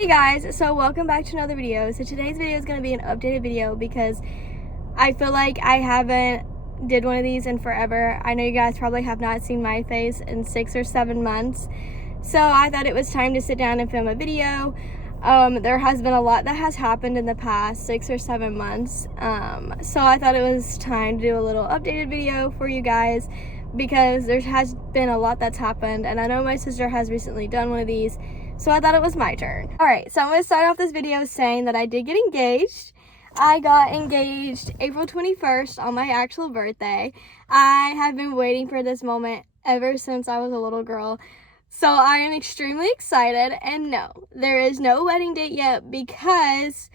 Hey guys, so welcome back to another video. So today's video is going to be an updated video because I feel like I haven't did one of these in forever. I know you guys probably have not seen my face in 6 or 7 months. So I thought it was time to sit down and film a video. There has been a lot that has happened in the past 6 or 7 months. So I thought it was time to do a little updated video for you guys because there has been a lot that's happened, and I know my sister has recently done one of these. So I thought it was my turn. Alright, so I'm going to start off this video saying that I did get engaged. I got engaged April 21st on my actual birthday. I have been waiting for this moment ever since I was a little girl. So I am extremely excited. And no, there is no wedding date yet because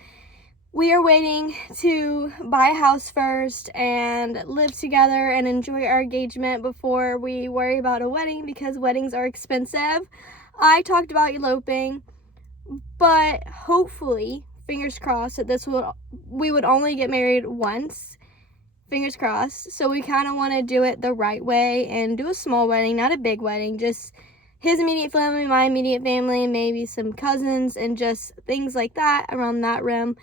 we are waiting to buy a house first and live together and enjoy our engagement before we worry about a wedding, because weddings are expensive. I talked about eloping, but hopefully, fingers crossed, that we would only get married once. Fingers crossed. So we kind of want to do it the right way and do a small wedding, not a big wedding, just his immediate family, my immediate family, maybe some cousins, and just things like that around that rim.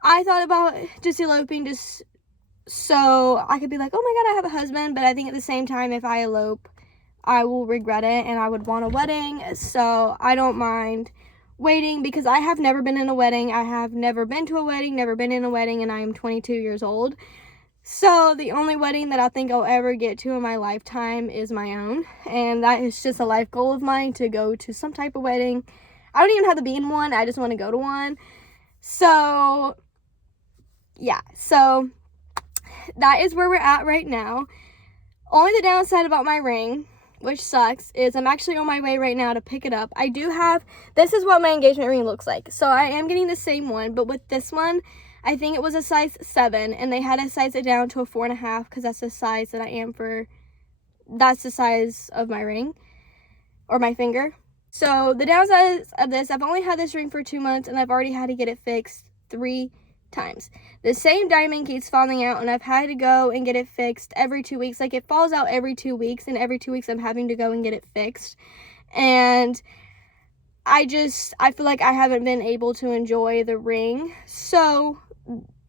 I thought about just eloping just so I could be like, oh my God, I have a husband. But I think at the same time, if I elope, I will regret it and I would want a wedding. So I don't mind waiting because I have never been in a wedding. I have never been to a wedding, never been in a wedding, and I am 22 years old. So the only wedding that I think I'll ever get to in my lifetime is my own. And that is just a life goal of mine, to go to some type of wedding. I don't even have to be in one. I just want to go to one. So yeah, so that is where we're at right now. Only the downside about my ring, which sucks, is I'm actually on my way right now to pick it up. I do have, this is what my engagement ring looks like. So I am getting the same one, but with this one, I think it was a size 7, and they had to size it down to a 4.5 because that's the size that I am for, that's the size of my ring, or my finger. So the downside of this, I've only had this ring for 2 months, and I've already had to get it fixed 3 times. The same diamond keeps falling out, and I've had to go and get it fixed every 2 weeks. Like, it falls out every 2 weeks, and every 2 weeks I'm having to go and get it fixed. And I feel like I haven't been able to enjoy the ring. So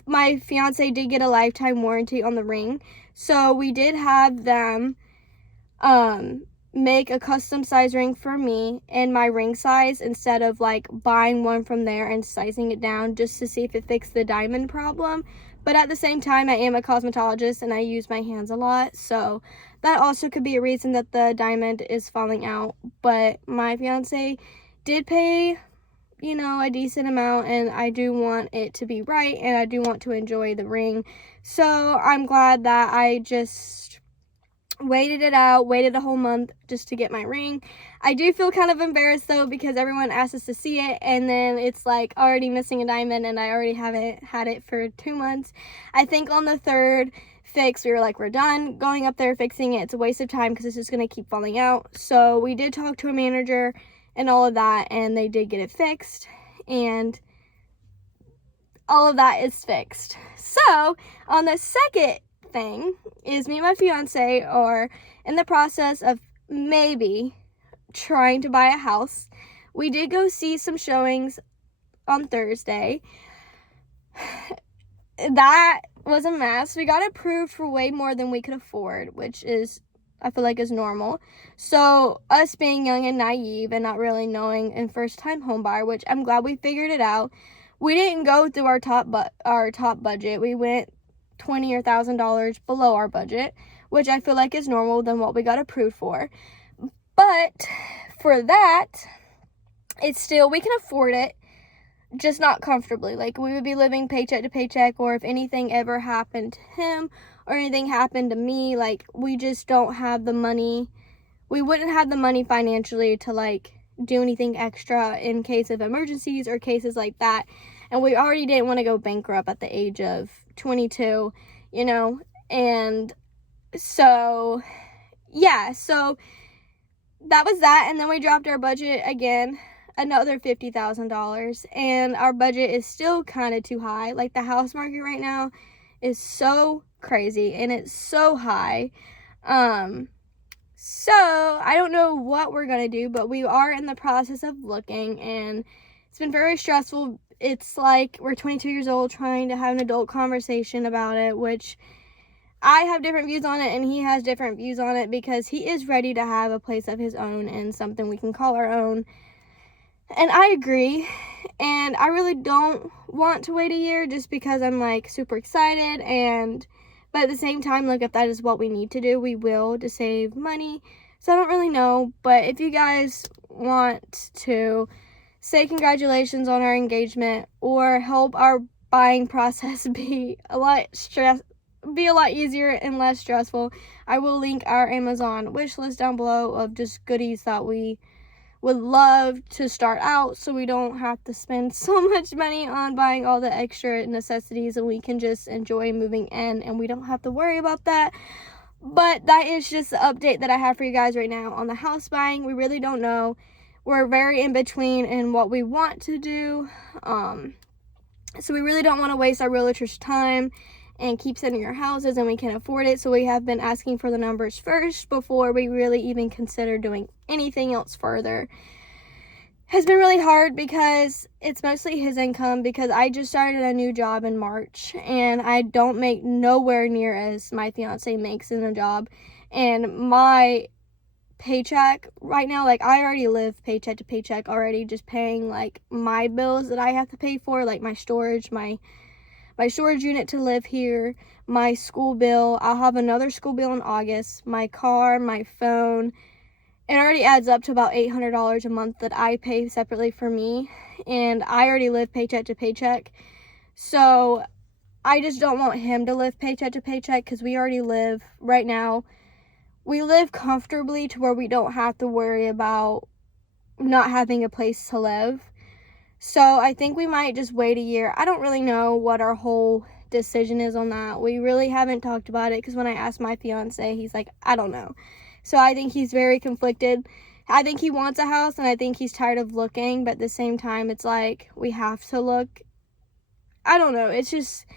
my fiance did get a lifetime warranty on the ring, so we did have them make a custom size ring for me in my ring size, instead of like buying one from there and sizing it down just to see if it fixed the diamond problem. But at the same time, I am a cosmetologist and I use my hands a lot, so that also could be a reason that the diamond is falling out. But my fiance did pay, you know, a decent amount, and I do want it to be right, and I do want to enjoy the ring. So I'm glad that I just waited a whole month just to get my ring. I do feel kind of embarrassed though, because everyone asks us to see it, and then it's like already missing a diamond, and I already haven't had it for 2 months. I think on the 3rd fix, we were like, we're done going up there fixing it. It's a waste of time because it's just going to keep falling out. So we did talk to a manager and all of that, and they did get it fixed, and all of that is fixed. So on the second thing is, me and my fiance are in the process of maybe trying to buy a house. We did go see some showings on Thursday. That was a mess. We got approved for way more than we could afford, which is, I feel like, is normal. So us being young and naive and not really knowing, and first time home buyer, which I'm glad we figured it out. We didn't go through our top budget. We went $20 or $1,000 below our budget, which I feel like is normal than what we got approved for. But for that, it's still, we can afford it, just not comfortably. Like, we would be living paycheck to paycheck, or if anything ever happened to him or anything happened to me, like, we just don't have the money. We wouldn't have the money financially to like do anything extra in case of emergencies or cases like that. And we already didn't want to go bankrupt at the age of 22, you know. And so yeah, so that was that. And then we dropped our budget again, another $50,000, and our budget is still kind of too high. Like, the house market right now is so crazy and it's so high. So I don't know what we're gonna do, but we are in the process of looking, and It's been very stressful. It's like we're 22 years old trying to have an adult conversation about it, which I have different views on it and he has different views on it, because he is ready to have a place of his own and something we can call our own. And I agree. And I really don't want to wait a year just because I'm like super excited. But at the same time, like, if that is what we need to do, we will, to save money. So I don't really know. But if you guys want to say congratulations on our engagement or help our buying process be a lot easier and less stressful, I will link our Amazon wish list down below of just goodies that we would love to start out, so we don't have to spend so much money on buying all the extra necessities, and we can just enjoy moving in and we don't have to worry about that. But that is just the update that I have for you guys right now on the house buying. We really don't know. We're very in between in what we want to do, so we really don't want to waste our realtors' time and keep sending our houses, and we can't afford it. So we have been asking for the numbers first before we really even consider doing anything else further. Has been really hard because it's mostly his income, because I just started a new job in March and I don't make nowhere near as my fiance makes in a job. And my paycheck right now, like, I already live paycheck to paycheck already, just paying like my bills that I have to pay for, like my storage, my storage unit to live here, my school bill. I'll have another school bill in August, my car, my phone. It already adds up to about $800 a month that I pay separately for me, and I already live paycheck to paycheck. So I just don't want him to live paycheck to paycheck, because we already live, right now, we live comfortably to where we don't have to worry about not having a place to live. So I think we might just wait a year. I don't really know what our whole decision is on that. We really haven't talked about it, because when I asked my fiance, he's like, I don't know. So I think he's very conflicted. I think he wants a house, and I think he's tired of looking, but at the same time, it's like, we have to look. I don't know. It's just,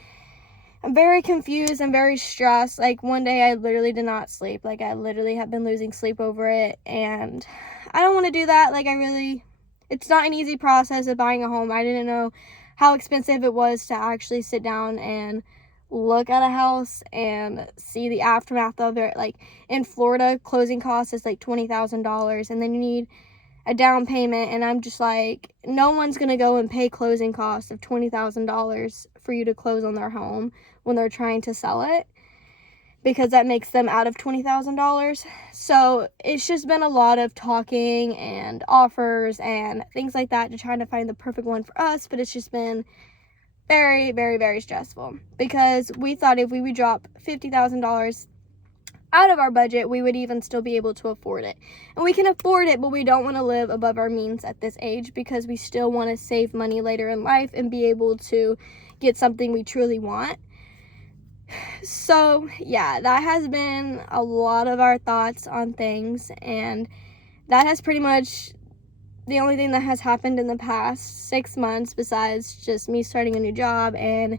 I'm very confused. I'm very stressed. Like, one day I literally did not sleep. Like, I literally have been losing sleep over it, and I don't want to do that. Like, it's not an easy process of buying a home. I didn't know how expensive it was to actually sit down and look at a house and see the aftermath of it. Like, in Florida, closing costs is like $20,000, and then you need a down payment, and I'm just like, no one's gonna go and pay closing costs of $20,000 for you to close on their home when they're trying to sell it, because that makes them out of $20,000. So it's just been a lot of talking and offers and things like that to try to find the perfect one for us. But it's just been very, very, very stressful, because we thought if we would drop $50,000 out of our budget, we would even still be able to afford it. And we can afford it, but we don't want to live above our means at this age, because we still want to save money later in life and be able to get something we truly want. So yeah, that has been a lot of our thoughts on things, and that has pretty much the only thing that has happened in the past 6 months, besides just me starting a new job and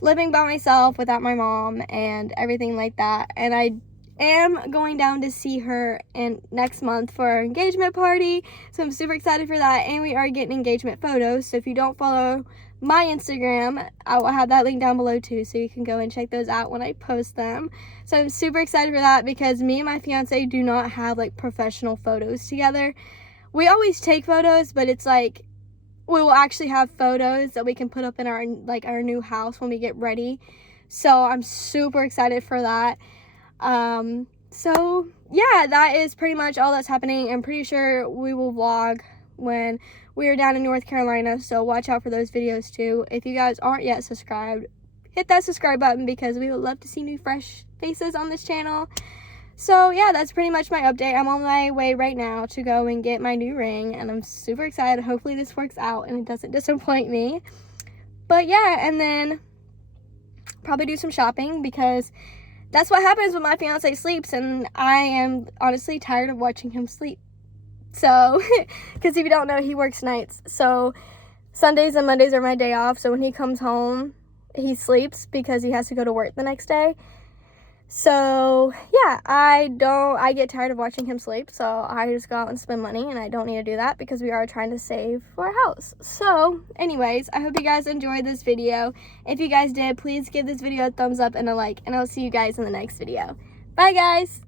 living by myself without my mom and everything like that. And I am going down to see her next month for our engagement party, so I'm super excited for that. And we are getting engagement photos, so if you don't follow my Instagram, I will have that link down below too, so you can go and check those out when I post them. So I'm super excited for that, because me and my fiance do not have like professional photos together. We always take photos, but it's like, we will actually have photos that we can put up in our new house when we get ready. So I'm super excited for that. So yeah, that is pretty much all that's happening. I'm pretty sure we will vlog when we are down in North Carolina, so watch out for those videos too. If you guys aren't yet subscribed, hit that subscribe button, because we would love to see new fresh faces on this channel. So yeah, that's pretty much my update. I'm on my way right now to go and get my new ring, and I'm super excited. Hopefully this works out and it doesn't disappoint me. But yeah, and then probably do some shopping, because that's what happens when my fiance sleeps, and I am honestly tired of watching him sleep. So, because if you don't know, he works nights. So Sundays and Mondays are my day off. So when he comes home, he sleeps because he has to go to work the next day. So yeah, I get tired of watching him sleep, so I just go out and spend money, and I don't need to do that because we are trying to save for a house. So anyways, I hope you guys enjoyed this video. If you guys did, please give this video a thumbs up and a like, and I'll see you guys in the next video. Bye guys.